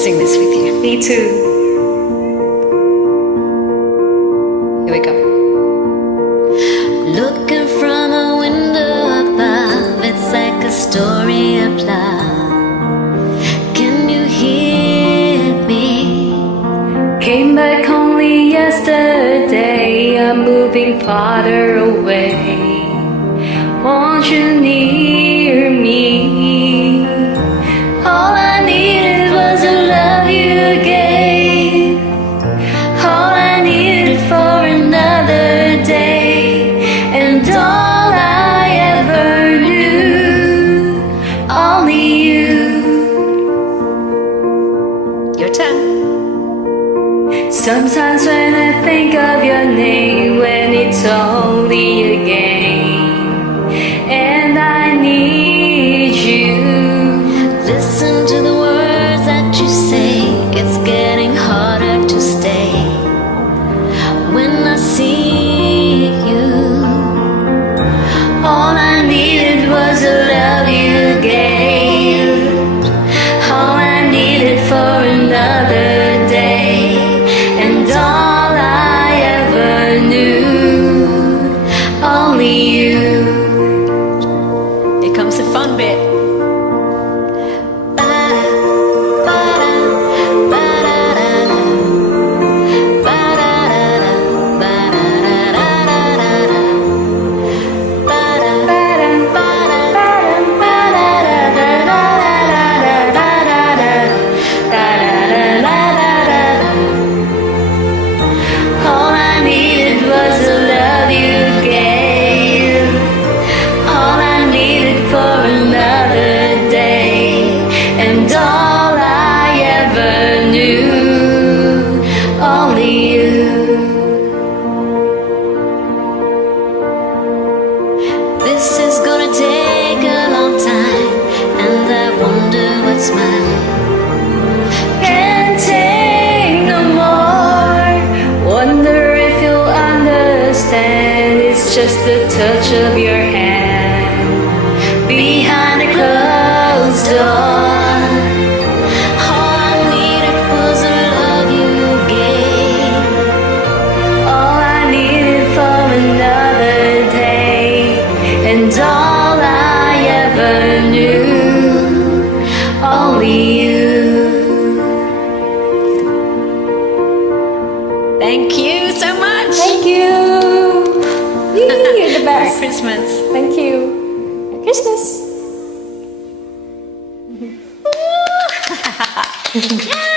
sing this with you. Me too. Here we go. Looking from a window above, it's like a story of love. Can you hear me? Came back only yesterday. I'm moving farther away. Want you near me? All I needed was a love you gave. All I needed for another day. And all I ever knew, only you. Your turn. Sometimes when I think of your name, when it's only a game, and I need you. Listen to the words that you say. It's getting harder to stay when I see you. All I needed was a love you gave. All I needed for another day. And all I ever knew, only you. Here comes the fun bit. All I needed was a love you gave. All I needed for another day. And all I ever knew, only you. This is gonna take a long time, and I wonder what's mine. Can't take no more. Wonder if you'll understand. It's just the touch of your hand behind a closed door. All I needed was a love you gave. All I needed for another day. And all I ever knew, only you. Thank you so much. Thank you. You're the Merry best. Christmas. Thank you. Merry Christmas. Yeah.